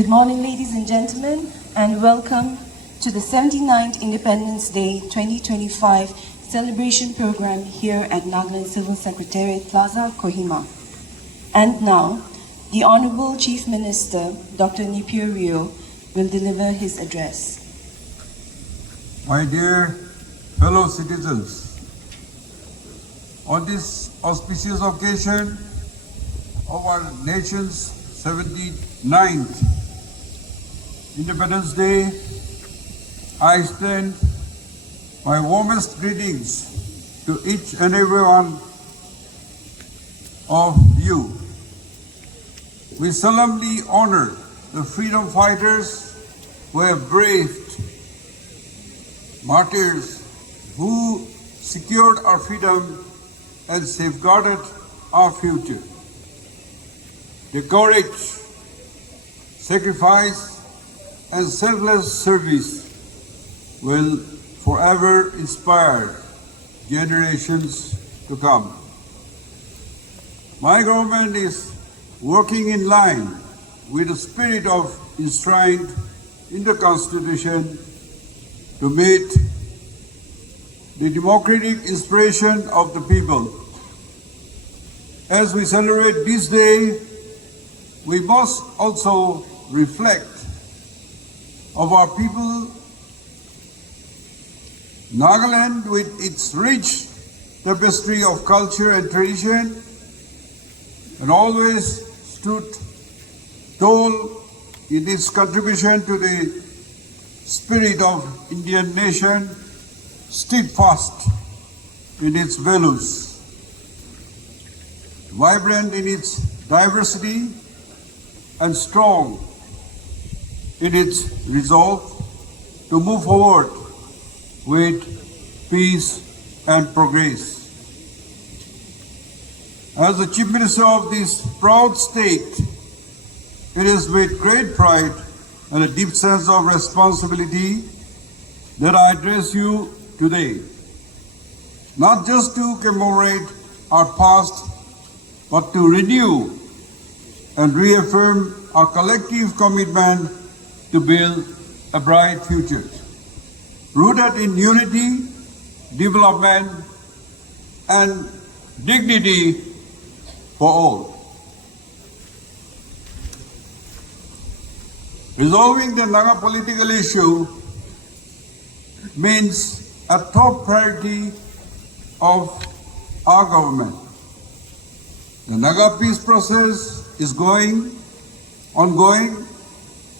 Good morning, ladies and gentlemen, and welcome to the 79th Independence Day 2025 celebration program here at Nagaland Civil Secretariat Plaza, Kohima. And now, the Honorable Chief Minister, Dr. Nipio Rio, will deliver his address. My dear fellow citizens, on this auspicious occasion of our nation's 79th Independence Day, I extend my warmest greetings to each and every one of you. We solemnly honor the freedom fighters who have braved martyrs who secured our freedom and safeguarded our future. Their courage, sacrifice, and selfless service will forever inspire generations to come. My government is working in line with the spirit of enshrined in the Constitution to meet the democratic inspiration of the people. As we celebrate this day, we must also reflect of our people. Nagaland, with its rich tapestry of culture and tradition, and always stood tall in its contribution to the spirit of Indian nation, steadfast in its values, vibrant in its diversity, and strong in its resolve to move forward with peace and progress. As the Chief Minister of this proud state, it is with great pride and a deep sense of responsibility that I address you today, not just to commemorate our past, but to renew and reaffirm our collective commitment to build a bright future, rooted in unity, development, and dignity for all. Resolving the Naga political issue means a top priority of our government. The Naga peace process is ongoing,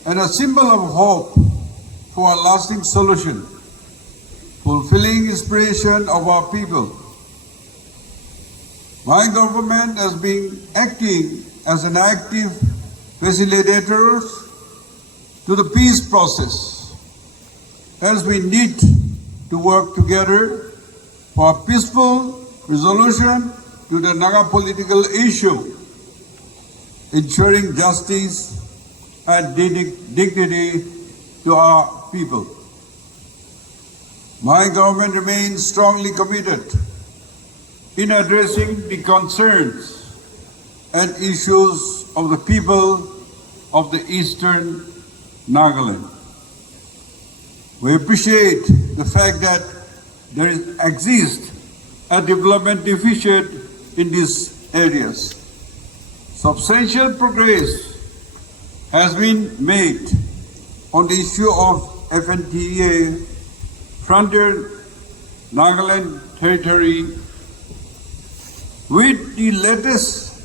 and a symbol of hope for a lasting solution, fulfilling inspiration of our people. My government has been acting as an active facilitator to the peace process, as we need to work together for a peaceful resolution to the Naga political issue, ensuring justice and dignity to our people. My government remains strongly committed in addressing the concerns and issues of the people of the Eastern Nagaland. We appreciate the fact that there exists a development deficit in these areas. Substantial progress has been made on the issue of FNT, Frontier Nagaland Territory, with the latest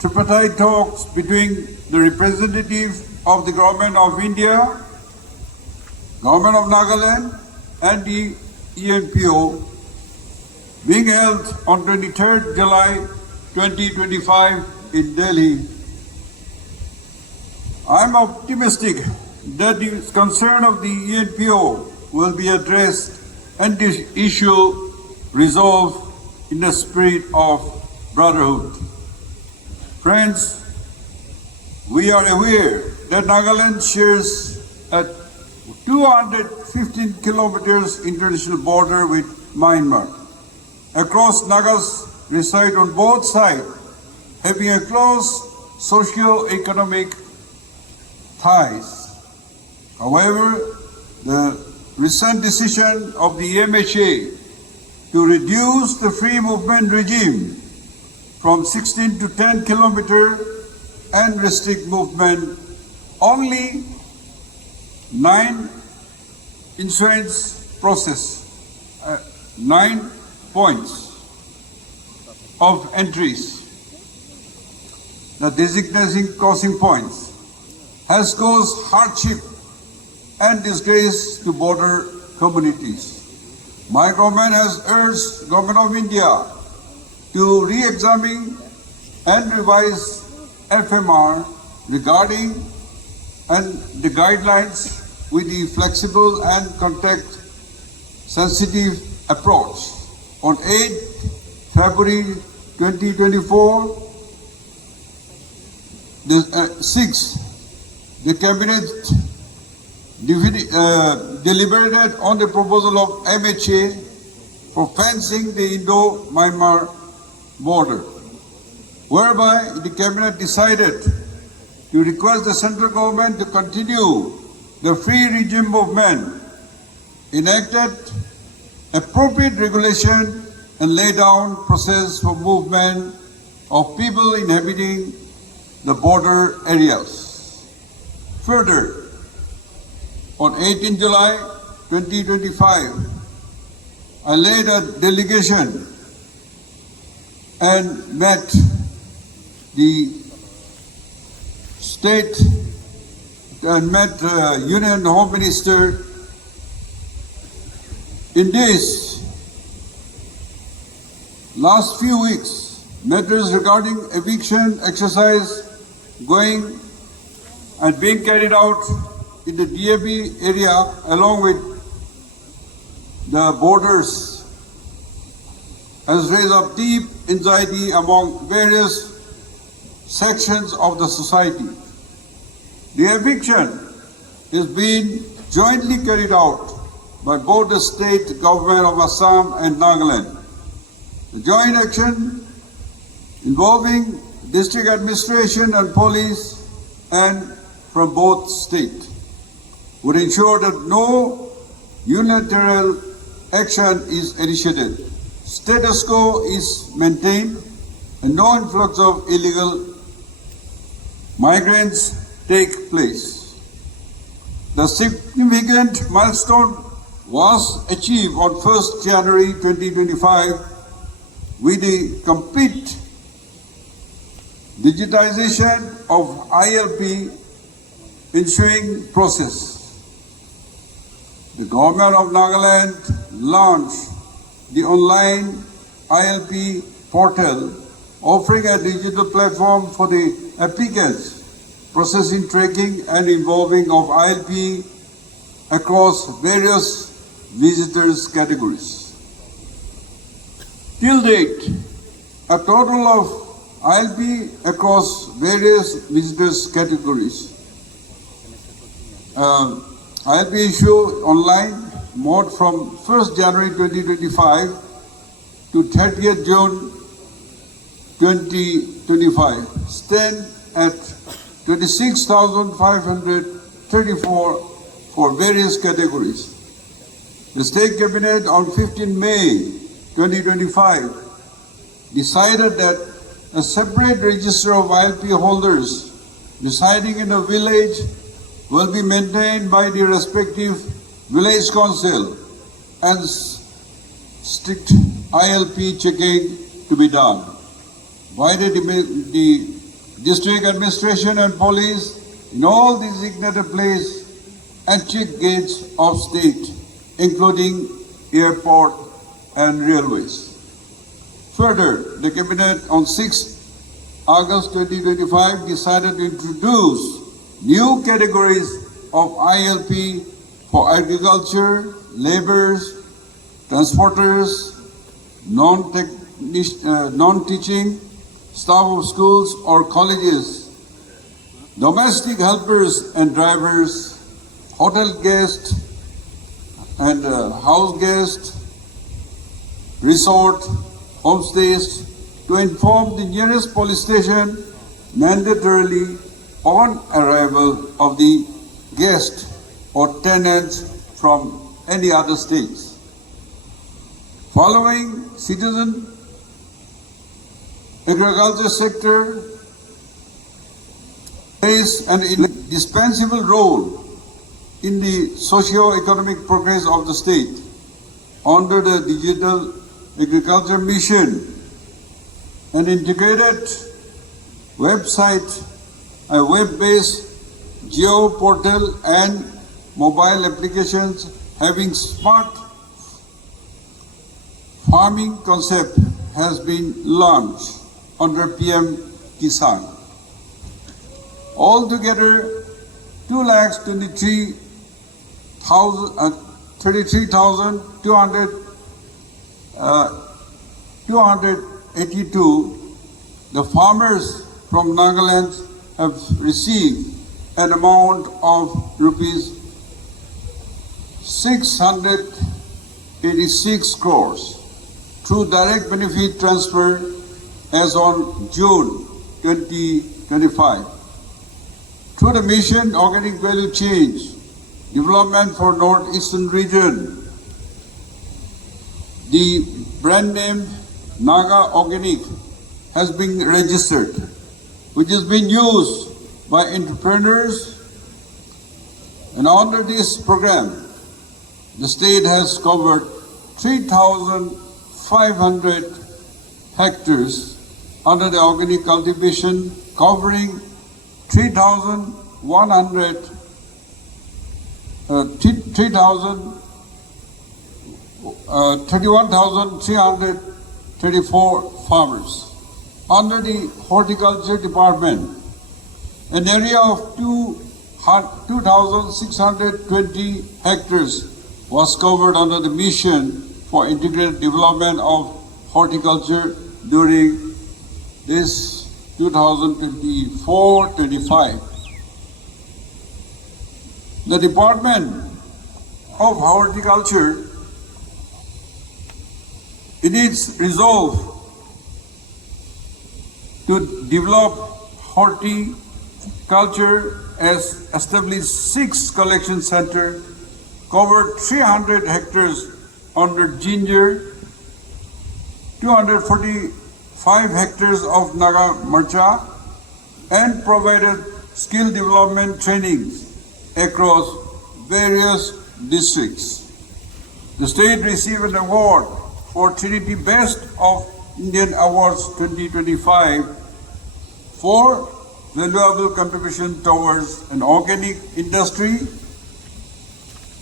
tripartite talks between the representative of the Government of India, Government of Nagaland, and the ENPO being held on 23rd July 2025 in Delhi. I am optimistic that the concern of the ENPO will be addressed and this issue resolved in the spirit of brotherhood. Friends, we are aware that Nagaland shares a 215 kilometers international border with Myanmar. Across, Nagas reside on both sides, having a close socio-economic ties. However, the recent decision of the MHA to reduce the free movement regime from 16 to 10 kilometer and restrict movement only 9 insurance process, 9 points of entries, the designating crossing points, has caused hardship and disgrace to border communities. My government has urged Government of India to re-examine and revise FMR regarding and the guidelines with the flexible and context-sensitive approach. On 8 February 2024, the Cabinet deliberated on the proposal of MHA for fencing the Indo-Myanmar border, whereby the Cabinet decided to request the central government to continue the free regime movement, enacted appropriate regulation and lay down process for movement of people inhabiting the border areas. Further, on 18 July 2025, I led a delegation and met the state and met Union Home Minister. In this last few weeks, matters regarding eviction exercise going and being carried out in the DAB area along with the borders has raised up deep anxiety among various sections of the society. The eviction is being jointly carried out by both the state government of Assam and Nagaland. The joint action involving district administration and police and from both states would ensure that no unilateral action is initiated, status quo is maintained, and no influx of illegal migrants take place. The significant milestone was achieved on 1st January 2025 with the complete digitization of ILP ensuing process. The government of Nagaland launched the online ILP portal, offering a digital platform for the applicants, processing, tracking and involving of ILP across various visitors categories. Till date, a total of ILP across various visitors categories. ILP issue online mode from 1st January 2025 to 30th June 2025 stand at 26,534 for various categories. The State Cabinet on 15 May 2025 decided that a separate register of ILP holders residing in a village will be maintained by the respective village council and strict ILP checking to be done by the district administration and police in all designated places and check gates of state, including airport and railways. Further, the Cabinet on 6 August 2025 decided to introduce new categories of ILP for agriculture, laborers, transporters, non-teaching staff of schools or colleges, domestic helpers and drivers, hotel guests and house guests, resort, homestays, to inform the nearest police station mandatorily on arrival of the guest or tenants from any other states. Following citizen agriculture sector plays an indispensable role in the socio-economic progress of the state. Under the Digital Agriculture Mission, an integrated website, a web-based geo portal and mobile applications having smart farming concept has been launched under PM Kisan. Altogether, 2,33,282, the farmers from Nagaland have received an amount of rupees 686 crores through direct benefit transfer as on June 2025. Through the mission Organic Value Change Development for Northeastern Region, the brand name Naga Organic has been registered, which has been used by entrepreneurs. And under this program, the state has covered 3,500 hectares under the organic cultivation, covering 31,334 farmers. Under the Horticulture Department, an area of 2,620 hectares was covered under the mission for integrated development of horticulture during this 2024-25. The Department of Horticulture, in its resolve to develop horticulture, has established 6 collection centers, covered 300 hectares under ginger, 245 hectares of Naga Marcha, and provided skill development trainings across various districts. The state received an award for Trinity Best of Indian Awards 2025 for valuable contribution towards an organic industry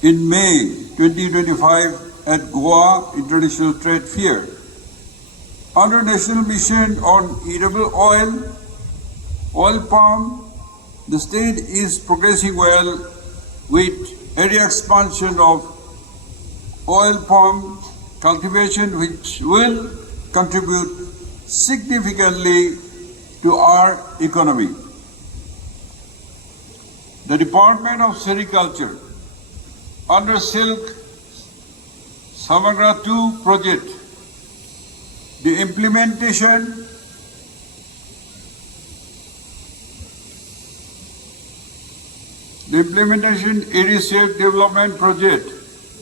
in May 2025 at Goa International Trade Fair. Under National Mission on Edible Oil Palm, the state is progressing well with area expansion of oil palm cultivation, which will contribute significantly to our economy. The Department of Sericulture, under Silk Samagra 2 project, the implementation Area Safe Development Project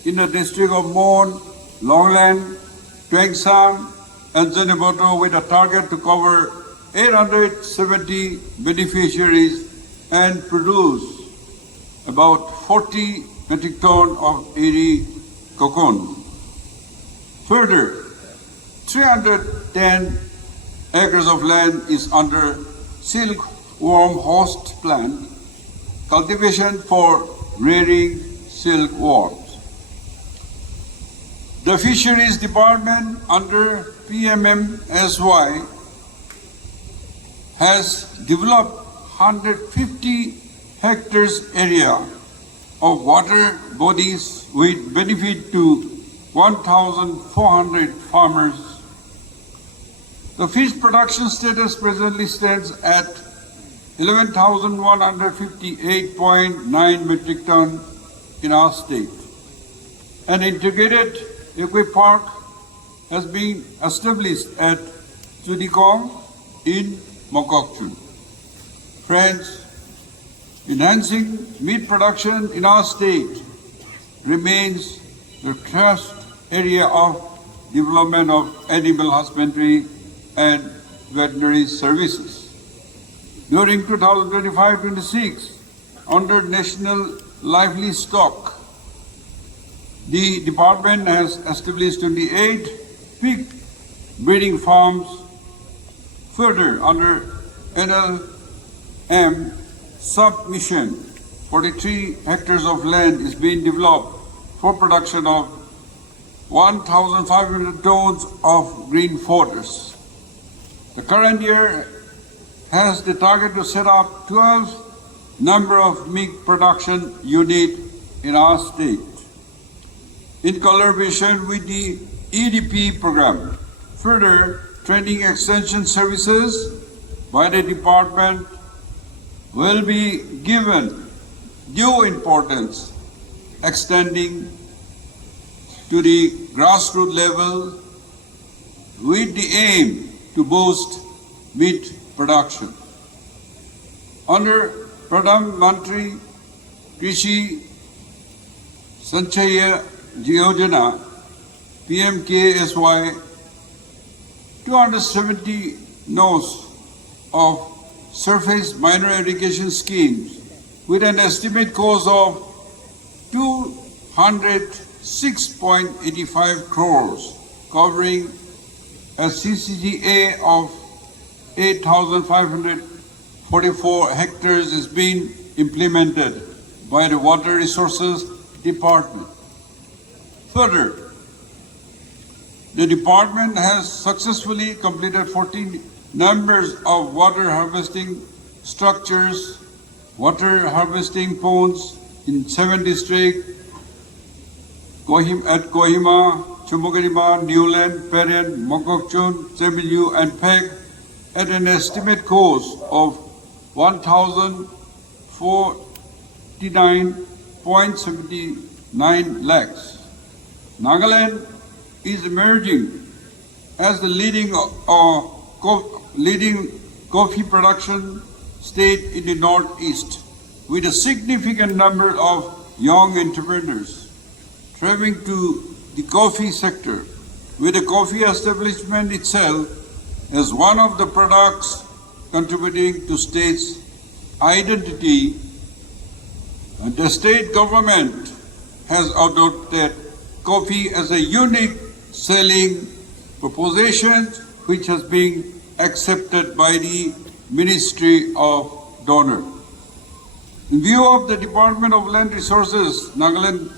in the district of Mon, Longland, Tuengsang, and Zeniboto with a target to cover 870 beneficiaries and produce about 40 metric ton of airy cocoon. Further, 310 acres of land is under silkworm host plant cultivation for rearing silkworms. The Fisheries Department under PMMSY has developed 150 hectares area of water bodies with benefit to 1,400 farmers. The fish production status presently stands at 11,158.9 metric ton in our state. An integrated equi-park has been established at Chudikong in Mokokchung. Friends, Enhancing meat production in our state remains the thrust area of development of animal husbandry and veterinary services. During 2025-26, under National Livestock, the department has established 28 pig breeding farms. Further, under NLM sub-mission, 43 hectares of land is being developed for production of 1,500 tons of green fodders. The current year has the target to set up 12 number of meat production unit in our state. In collaboration with the EDP program, further training extension services by the department will be given due importance, extending to the grassroots level with the aim to boost meat production. Under Pradhan Mantri Krishi Sanchaya Yojana PMKSY, 270 nodes of surface minor irrigation schemes with an estimate cost of 206.85 crores, covering a CCGA of 8,544 hectares is being implemented by the Water Resources Department. Further, the department has successfully completed 14 numbers of water harvesting structures, water harvesting ponds in 7 districts, at Kohima, Chumugarima, Newland, Peren, Mokokchung, Semilu, and Peg at an estimate cost of 1,049.79 lakhs. Nagaland is emerging as the leading coffee production state in the Northeast, with a significant number of young entrepreneurs traveling to the coffee sector, with the coffee establishment itself as one of the products contributing to state's identity. And the state government has adopted coffee as a unique selling proposition, which has been accepted by the Ministry of Donor. In view of the Department of Land Resources, Nagaland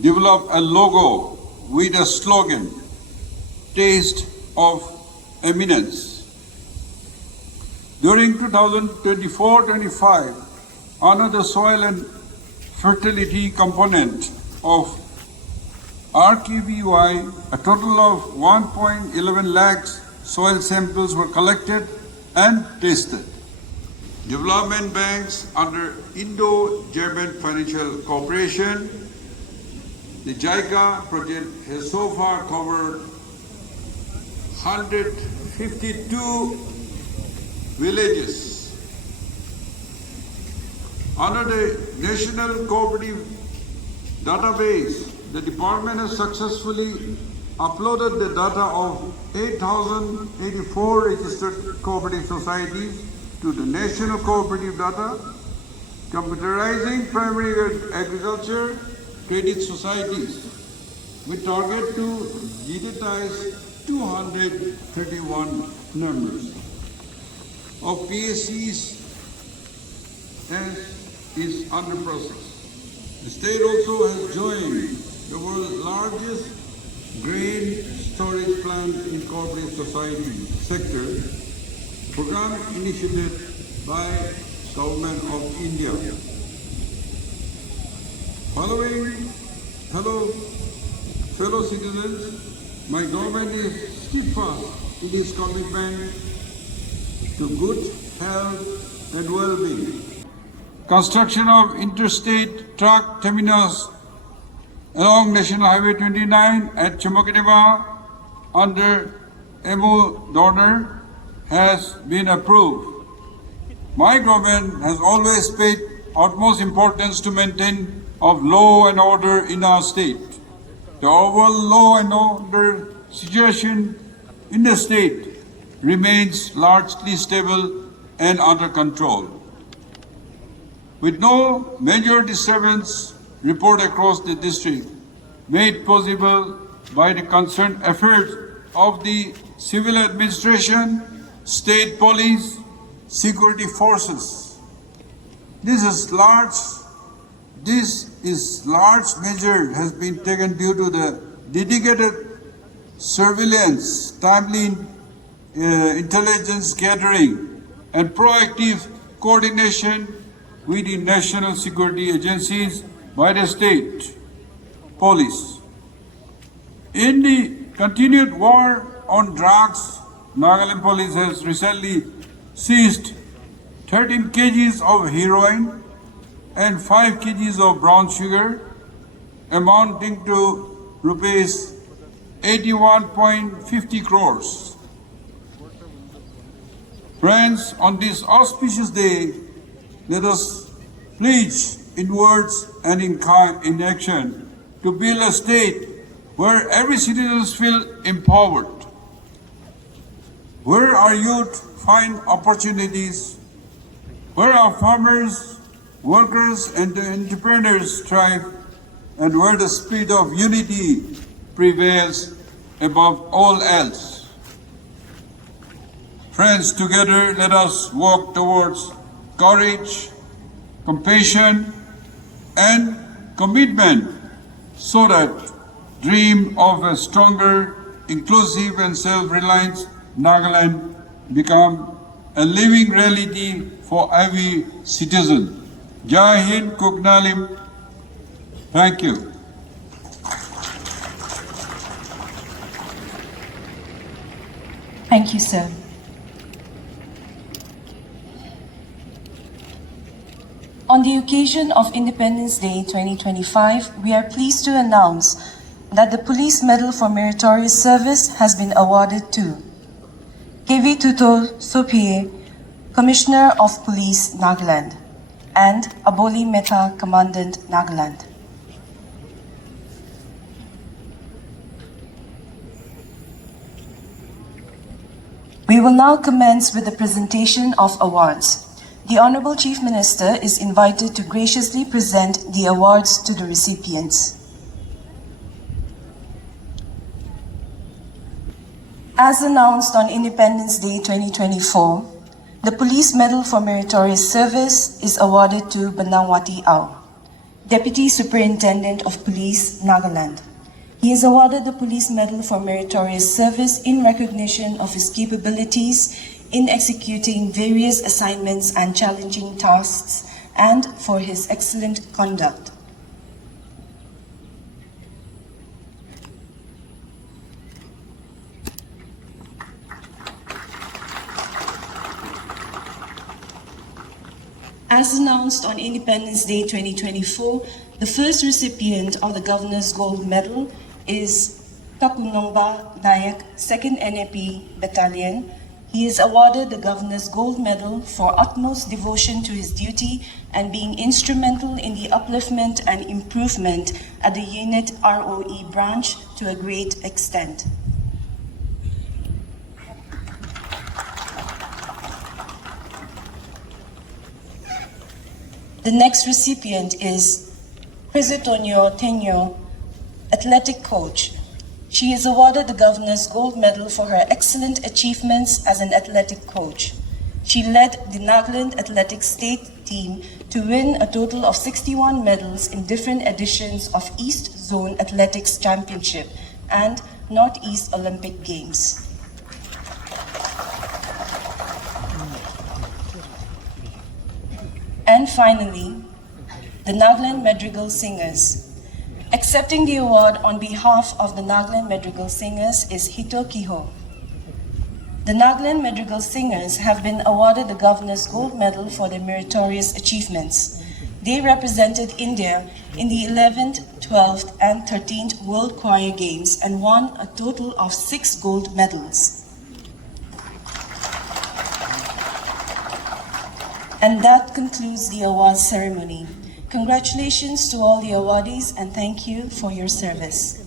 developed a logo with a slogan, Taste of Eminence. During 2024-25, under the soil and fertility component of RKBY, a total of 1.11 lakhs soil samples were collected and tested. Development banks under Indo-German Financial Cooperation, the JICA project has so far covered 152 villages. Under the National Cooperative Database, the department has successfully uploaded the data of 8,084 registered cooperative societies to the National Cooperative Data, computerizing primary agriculture credit societies. We target to digitize 231 numbers of PSCs as is under process. The state also has joined the world's largest grain storage plant in cooperative society sector, program initiated by Government of India. Fellow citizens, my government is steadfast in its commitment to good health and well-being. Construction of interstate truck terminus along National Highway 29 at Chumugarima under MO Donor has been approved. My government has always paid utmost importance to maintain of law and order in our state. The overall law and order situation in the state remains largely stable and under control. With no major disturbance reported across the district, made possible by the concerned efforts of the civil administration, state police, security forces. This is large measure has been taken due to the dedicated surveillance, timely intelligence gathering, and proactive coordination with the national security agencies by the state police. In the continued war on drugs, Nagaland police has recently seized 13 kgs of heroin and 5 kgs of brown sugar, amounting to rupees 81.50 crores. Friends, on this auspicious day, let us pledge in words and in action to build a state where every citizen feels empowered, where our youth find opportunities, where our farmers, workers, and entrepreneurs thrive, and where the spirit of unity prevails above all else. Friends, together let us walk towards courage, compassion, and commitment so that dream of a stronger, inclusive, and self-reliant Nagaland become a living reality for every citizen. Jai Hind, Kuknalim. Thank you. Thank you, sir. On the occasion of Independence Day 2025, we are pleased to announce that the Police Medal for Meritorious Service has been awarded to KV Tuto Sopie, Commissioner of Police, Nagaland, and Aboli Mehta, Commandant, Nagaland. We will now commence with the presentation of awards. The Honorable Chief Minister is invited to graciously present the awards to the recipients. As announced on Independence Day 2024, the Police Medal for Meritorious Service is awarded to Banawati Au, Deputy Superintendent of Police, Nagaland. He is awarded the Police Medal for Meritorious Service in recognition of his capabilities in executing various assignments and challenging tasks, and for his excellent conduct. As announced on Independence Day 2024, the first recipient of the Governor's Gold Medal is Kakunongba Nayak, 2nd NAP Battalion. He is awarded the Governor's Gold Medal for utmost devotion to his duty and being instrumental in the upliftment and improvement at the unit ROE branch to a great extent. The next recipient is Presitonio Tenyo, Athletic Coach. She is awarded the Governor's Gold Medal for her excellent achievements as an athletic coach. She led the Nagaland Athletic State team to win a total of 61 medals in different editions of East Zone Athletics Championship and Northeast Olympic Games. And finally, the Nagaland Madrigal Singers. Accepting the award on behalf of the Nagaland Madrigal Singers is Hito Kiho. The Nagaland Madrigal Singers have been awarded the Governor's Gold Medal for their meritorious achievements. They represented India in the 11th, 12th, and 13th World Choir Games and won a total of 6 gold medals. And that concludes the awards ceremony. Congratulations to all the awardees and thank you for your service.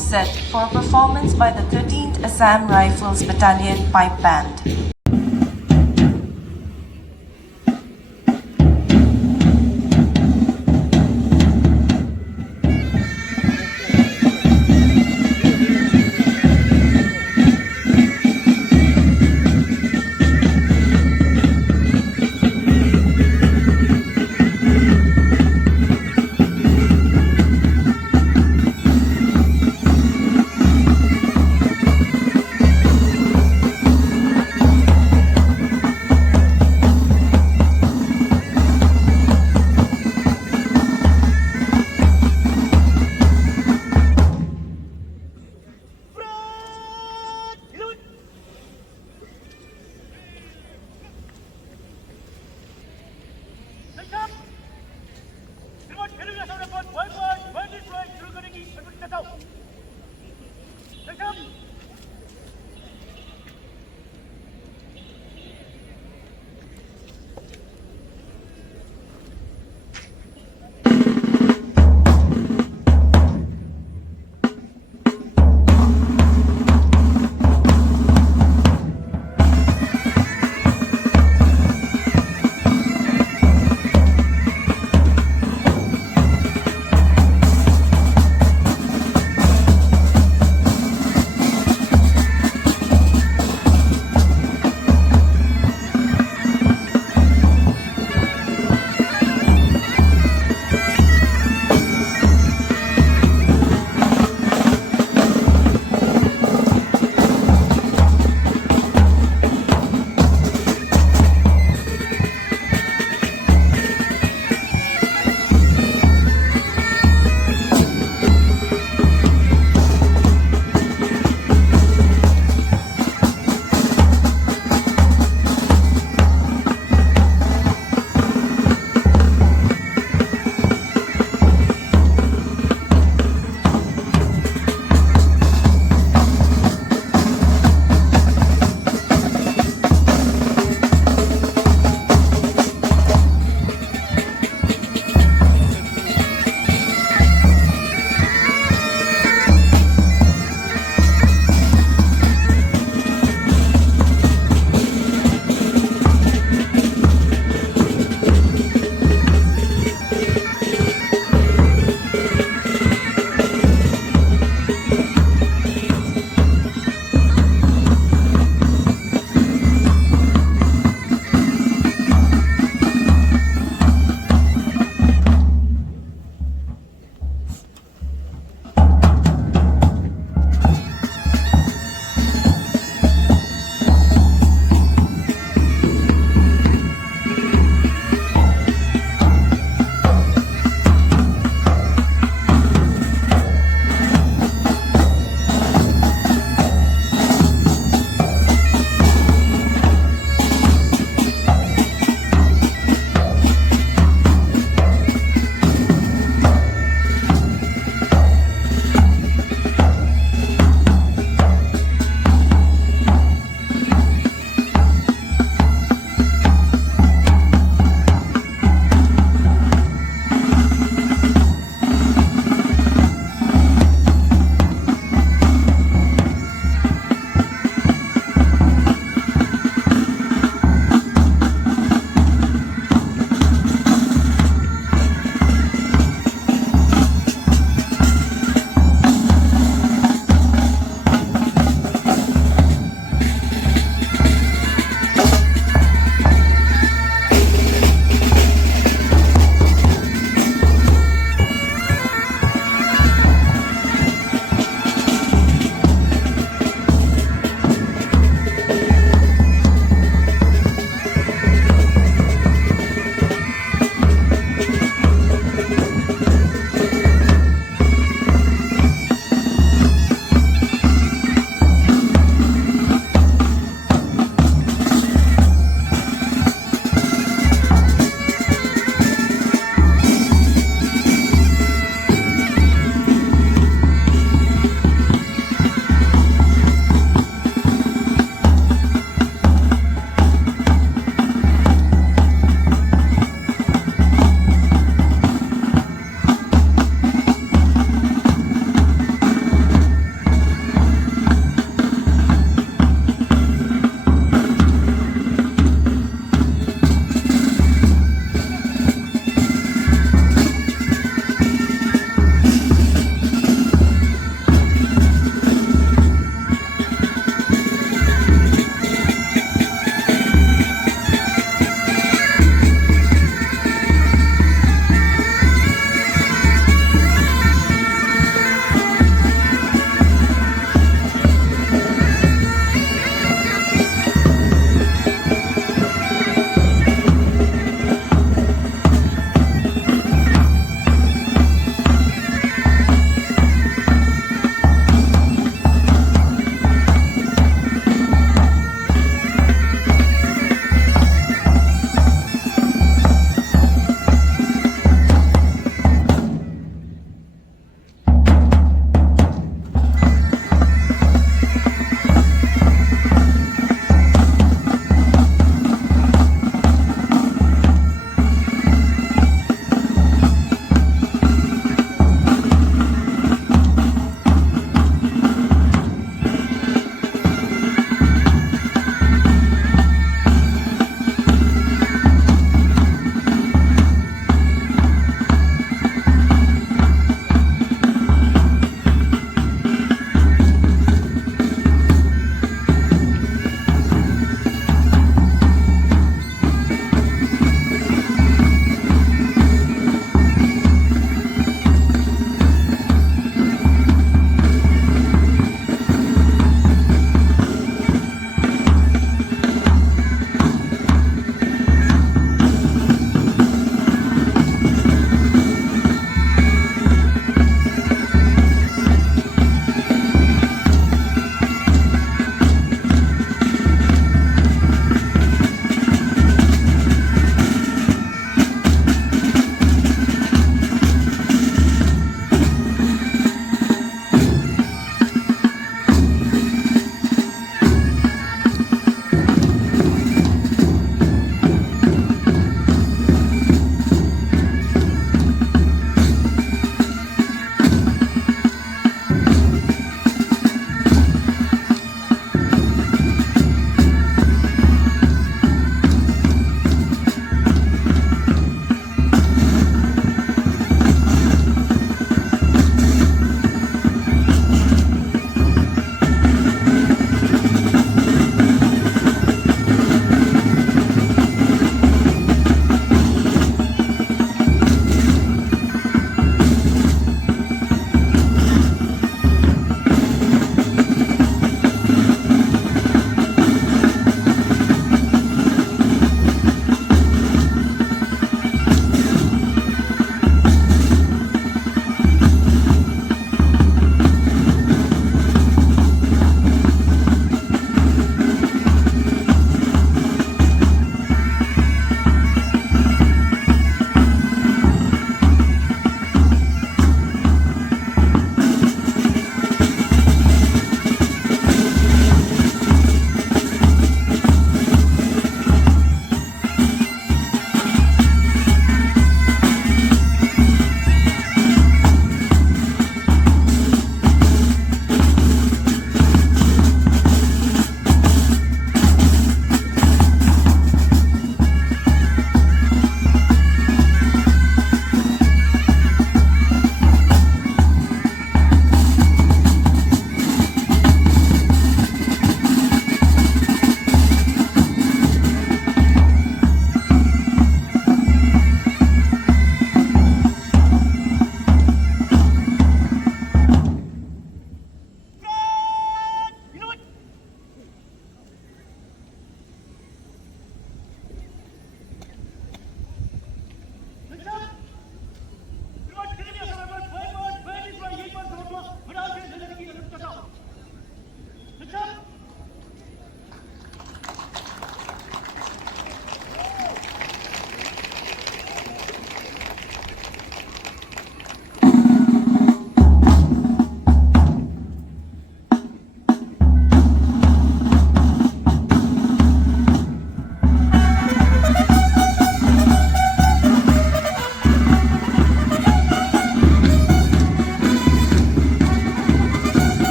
Set for performance by the 13th Assam Rifles Battalion Pipe Band.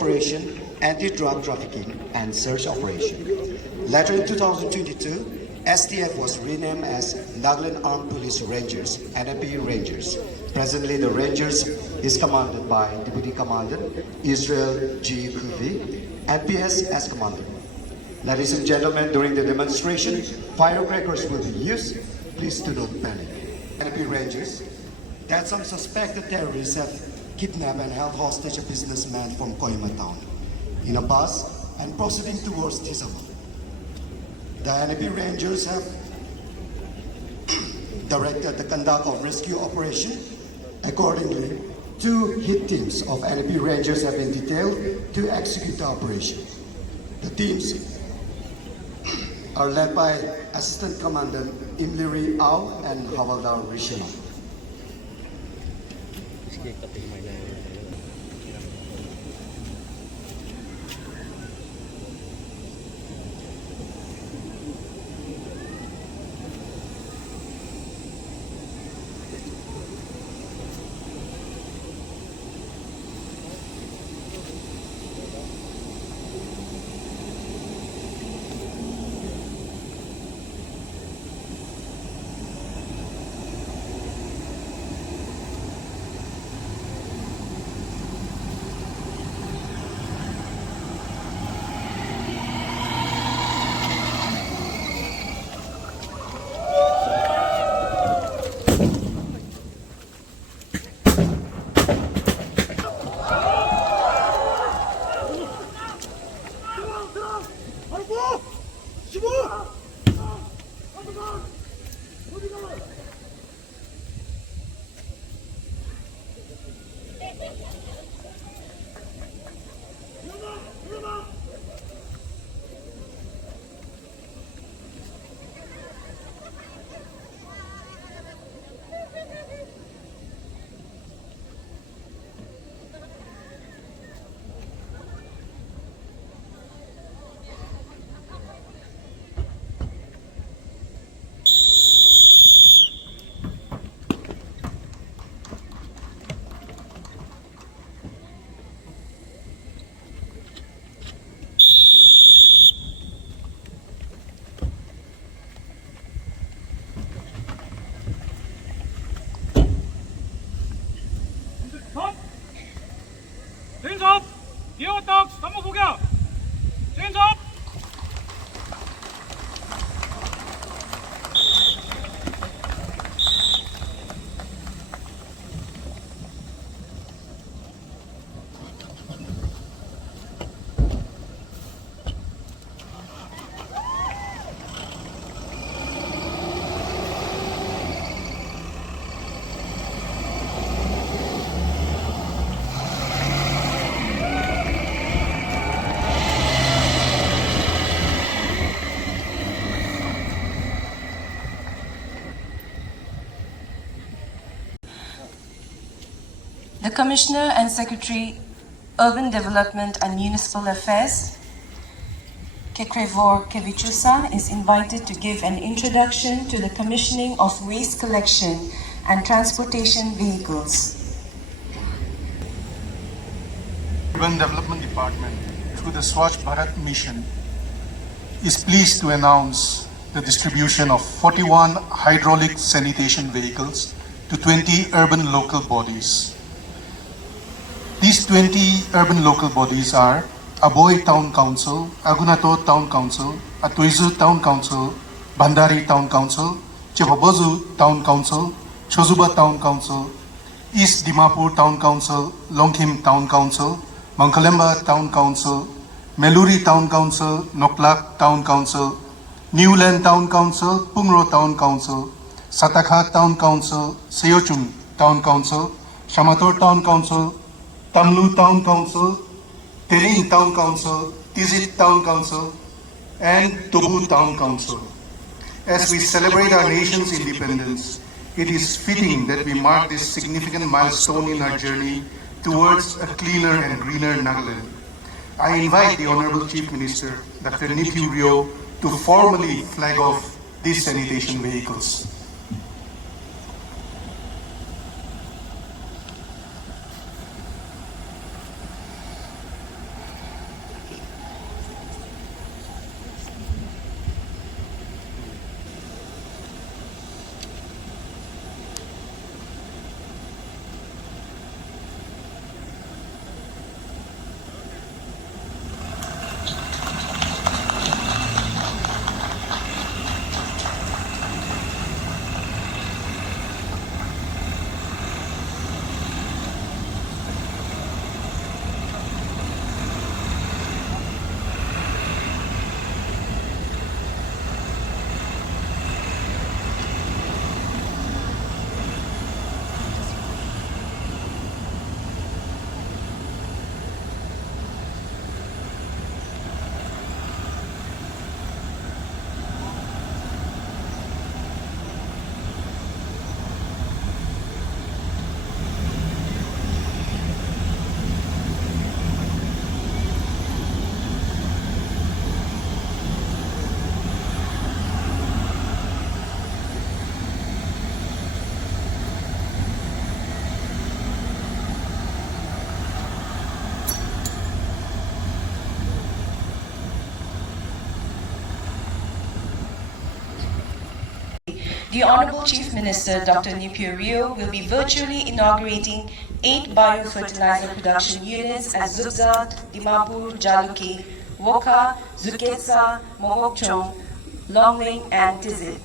operation, anti-drug trafficking, and search operation. Later in 2022, STF was renamed as Nagaland Armed Police Rangers, NAP Rangers. Presently, the Rangers is commanded by Deputy Commandant Israel G. Kuvi, NPS as Commander. Ladies and gentlemen, during the demonstration, firecrackers will be used. Please do not panic. NAP Rangers, that some suspected terrorists have kidnapped and held hostage a businessman from Kohima town in a bus and proceeding towards Tisama. The NAP Rangers have directed the conduct of rescue operation. Accordingly, 2 hit teams of NAP Rangers have been detailed to execute the operation. The teams are led by Assistant Commandant Imliri Au and Havaldar Rishima. Hands up! The hot dogs, come over here! Hands up! The Commissioner and Secretary, Urban Development and Municipal Affairs, Kekrevor Kevichusa, is invited to give an introduction to the commissioning of waste collection and transportation vehicles. Urban Development Department, through the Swachh Bharat mission, is pleased to announce the distribution of 41 hydraulic sanitation vehicles to 20 urban local bodies. These 20 urban local bodies are Aboy Town Council, Agunato Town Council, Atuizu Town Council, Bandari Town Council, Chepabozu Town Council, Chozuba Town Council, East Dimapur Town Council, Longkhim Town Council, Mangkalemba Town Council, Meluri Town Council, Noklak Town Council, Newland Town Council, Pungro Town Council, Satakha Town Council, Seochung Town Council, Shamator Town Council, Tamlu Town Council, Tering Town Council, Tizit Town Council, and Tobu Town Council. As we celebrate our nation's independence, it is fitting that we mark this significant milestone in our journey towards a cleaner and greener Nagaland. I invite the Honorable Chief Minister, Dr. Nithu Rio, to formally flag off these sanitation vehicles. the Honorable Chief Minister, Dr. Nipio Rio, will be virtually inaugurating 8 biofertilizer production units at Zubzad, Dimapur, Jaluki, Woka, Zuketsa, Mogokchong, Longling, and Tizit.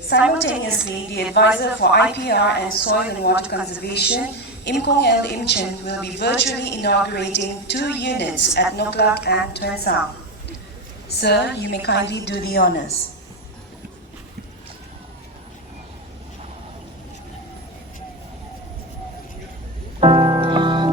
Simultaneously, the advisor for IPR and Soil and Water Conservation, Imkong El Imchen, will be virtually inaugurating 2 units at Noklak and Tuensang. Sir, you may kindly do the honors.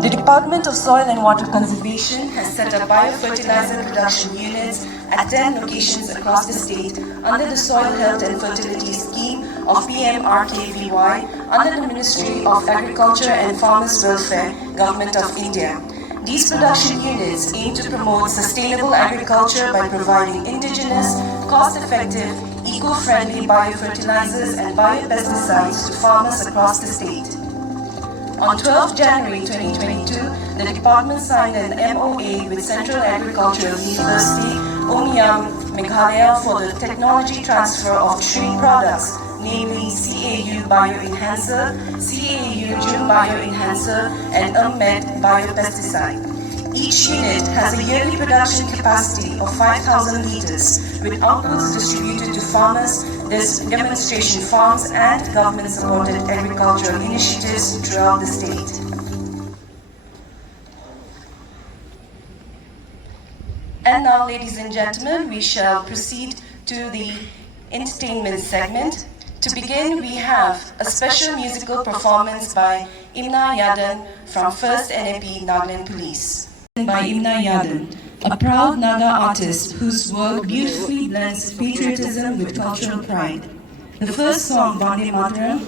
The Department of Soil and Water Conservation has set up biofertilizer production units at 10 locations across the state under the Soil Health and Fertility Scheme of PMRKVY under the Ministry of Agriculture and Farmers Welfare, Government of India. These production units aim to promote sustainable agriculture by providing indigenous, cost-effective, eco-friendly biofertilizers and biopesticides to farmers across the state. On 12 January 2022, the department signed an MOA with Central Agricultural University, Omyam, Meghalaya for the technology transfer of 3 products, namely CAU Bioenhancer, CAU June Bioenhancer, and UMMED Biopesticide. Each unit has a yearly production capacity of 5,000 liters, with outputs distributed to farmers, demonstration farms, and government-supported agricultural initiatives throughout the state. And now, ladies and gentlemen, we shall proceed to the entertainment segment. To begin, we have a special musical performance by Imna Yadan from 1st NAP Nagaland Police. By Imna Yadan, a proud Naga artist whose work beautifully blends patriotism with cultural pride. The first song, Vande Mataram,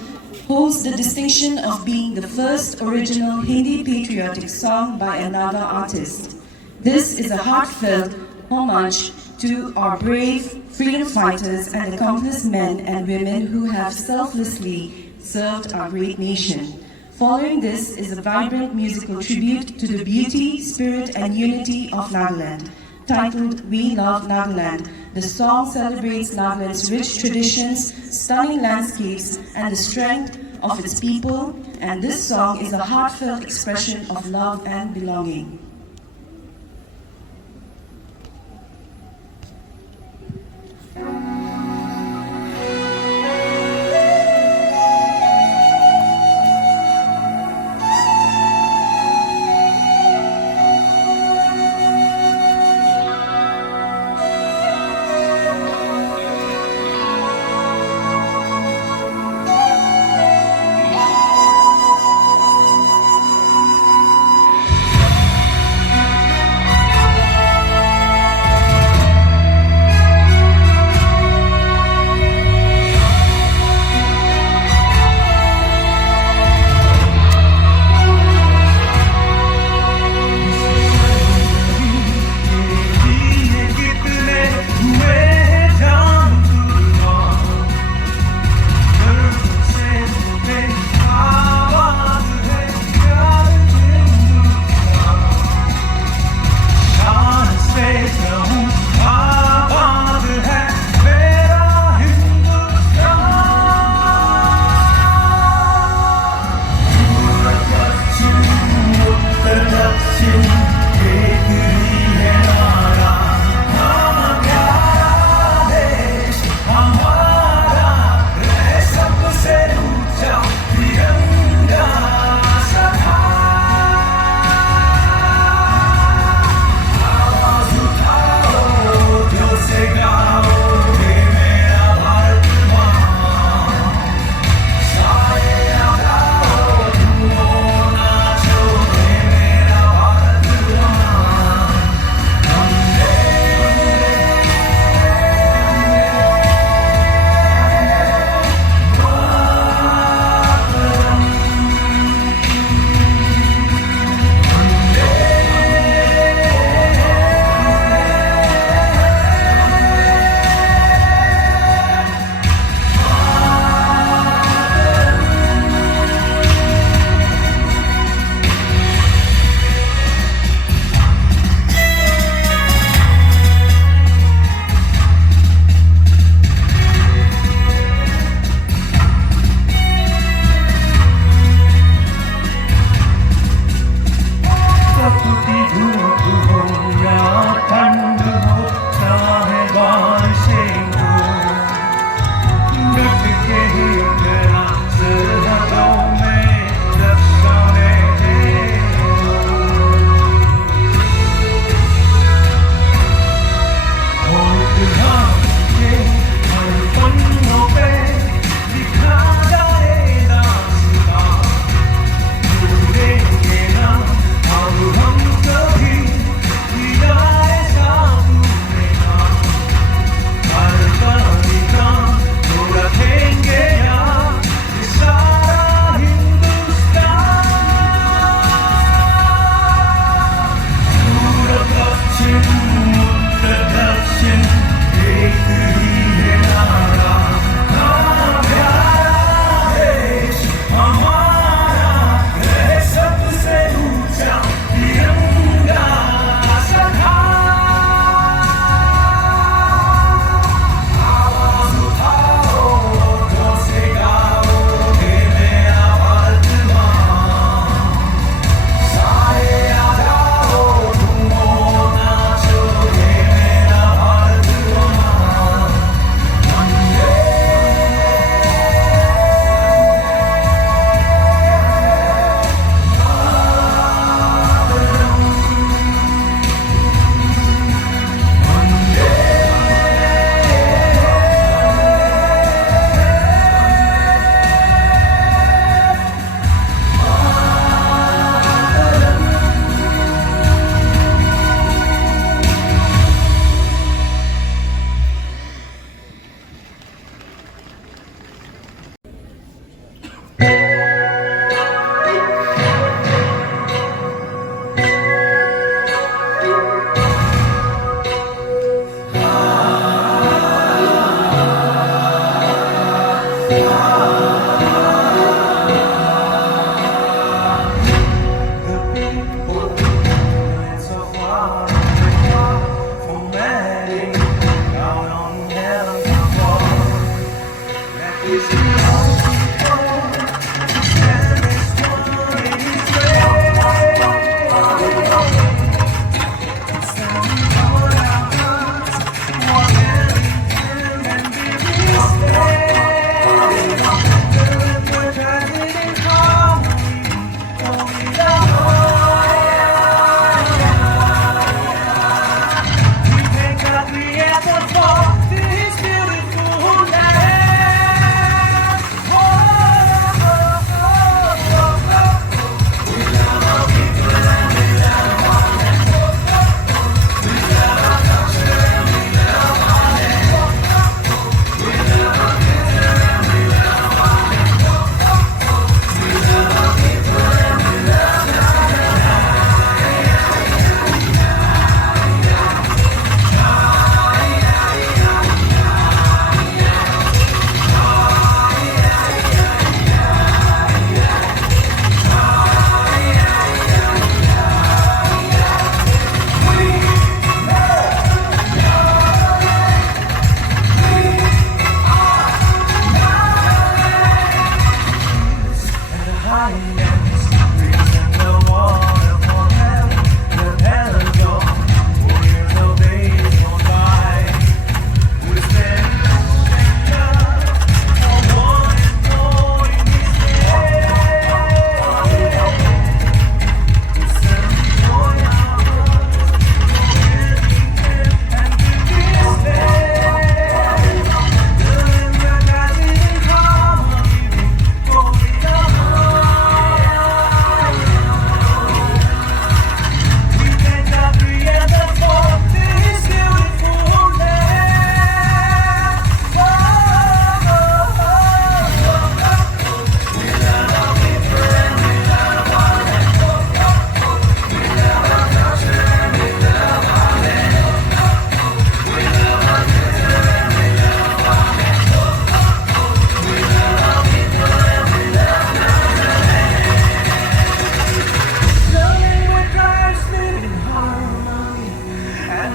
holds the distinction of being the first original Hindi patriotic song by a Naga artist. This is a heartfelt homage to our brave freedom fighters and the countless men and women who have selflessly served our great nation. Following this is a vibrant musical tribute to the beauty, spirit, and unity of Nagaland. Titled We Love Nagaland, the song celebrates Nagaland's rich traditions, stunning landscapes, and the strength of its people, and this song is a heartfelt expression of love and belonging.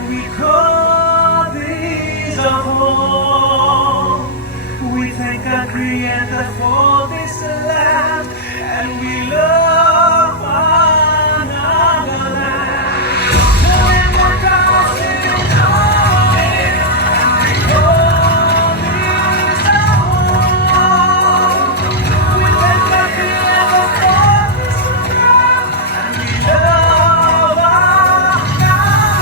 we call this our home. We thank our Creator for this land, and we love our Nagaland. And we're dancing on it, and we call this our home. We thank our Creator for this land, and we love our Nagaland.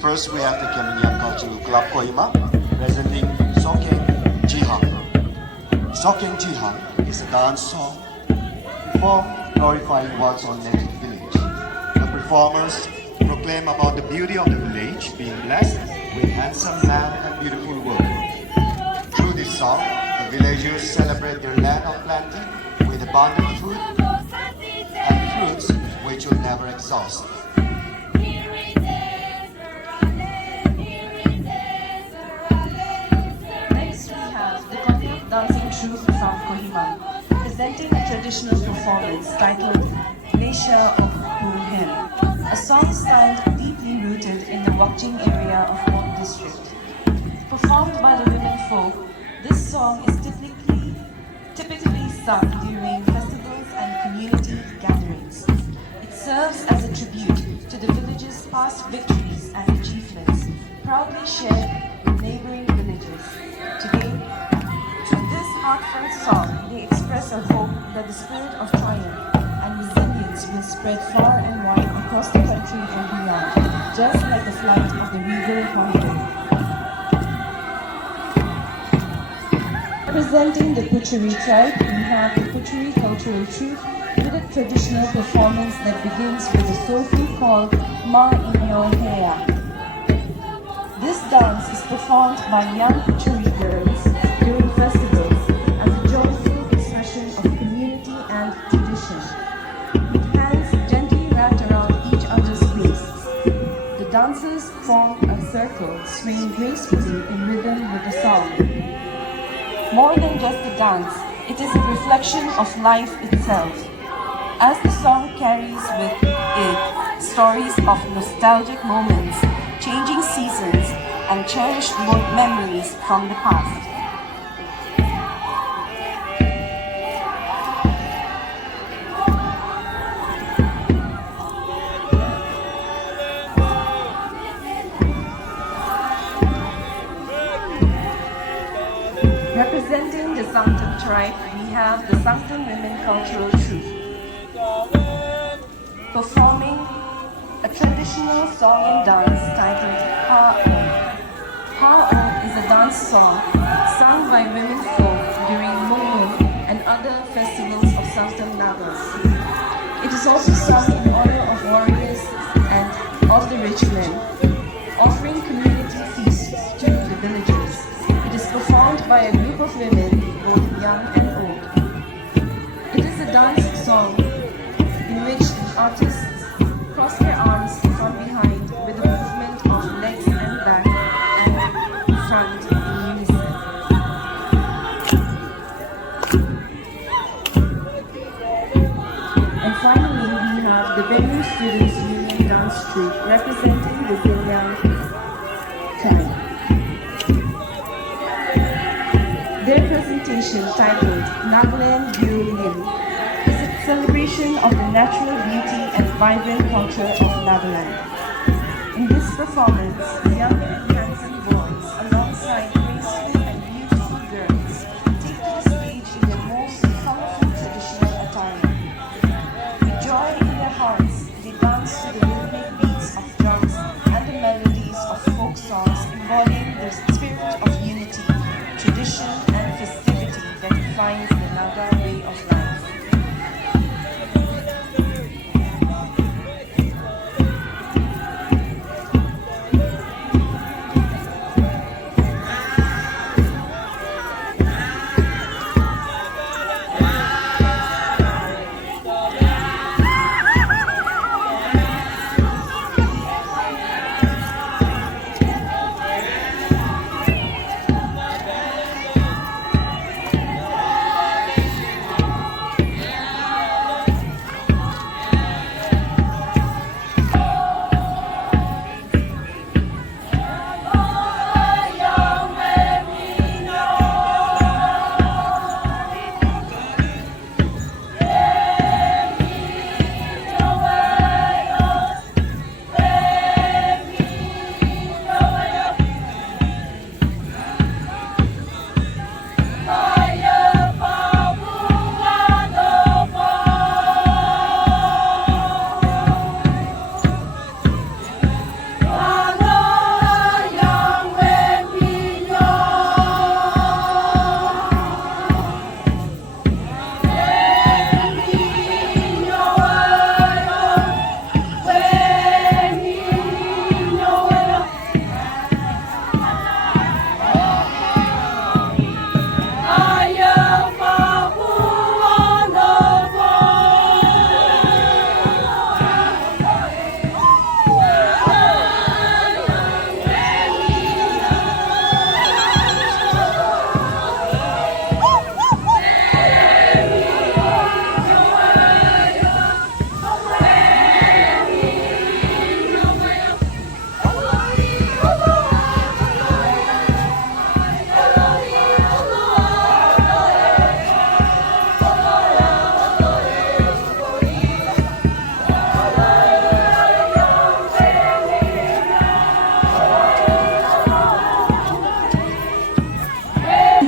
First, we have the Keminyan Cultural Club Kohima, presenting Sokeng Jihang. Sokeng Jihang is a dance song performed glorifying one's own native village. The performers proclaim about the beauty of the village being blessed with handsome land and beautiful women. Through this song, the villagers celebrate their land of plenty with abundant food and fruits which will never exhaust. Next, we have the Content Dancing Troupe from Kohima, presenting a traditional performance titled Glacier of Purhen, a song style deeply rooted in the Wakjing area of Mok district. Performed by the women folk, this song is typically sung during festivals and community gatherings. It serves as a tribute to the village's past victories and achievements, proudly shared with neighboring villages. Today, through this heartfelt song, they express a hope that the spirit of triumph and resilience will spread far and wide across the country and beyond, just like the flight of the regal Hongkong. Representing the Puchuri tribe, we have the Puchuri cultural troupe with a traditional performance that begins with a soulful call, Ma Inyo Hea. This dance is performed by young Puchuri girls during festivals as a joyful expression of community and tradition. With hands gently wrapped around each other's waists, the dancers form a circle, swaying gracefully in rhythm with the song. More than just a dance, it is a reflection of life itself, as the song carries with it stories of nostalgic moments, changing seasons, and cherished memories from the past. Representing the Sangtam tribe, we have the Sangtam Women Cultural Troupe, performing a traditional song and dance titled Ha-O. Ha-O is a dance song sung by women folk during Momo and other festivals of Sangtam Nagas. It is also sung in honor of warriors and of the rich men, offering community feasts to the villagers. It is performed by a group of women, both young and old. It is a dance song in which the artists cross their arms from behind with a movement of legs and back and front in unison. And finally, we have the Benue Students Union Dance Troupe representing the Zinyang tribe. Their presentation, titled Nagaland Violin, is a celebration of the natural beauty and vibrant culture of Nagaland. In this performance, young and handsome boys alongside graceful and beautiful girls take to the stage in their most colorful traditional attire. With joy in their hearts, they dance to the rhythmic beats of drums and the melodies of folk songs embodying the spirit of unity, tradition and festivity that defines the Naga way of life.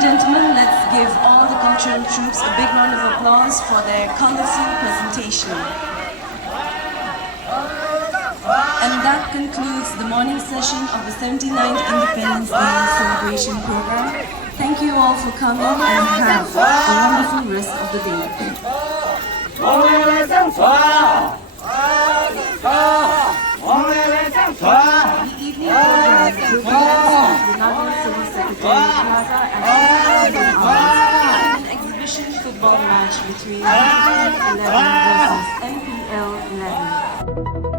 Gentlemen, let's give all the cultural troops a big round of applause for their colorful presentation. And that concludes the morning session of the 79th Independence Day celebration program. Thank you all for coming and have a wonderful rest of the day. The evening program will commence at the Nagaland Civil Secretariat Plaza at 11 an exhibition football match between MPL 11 versus MPL 11.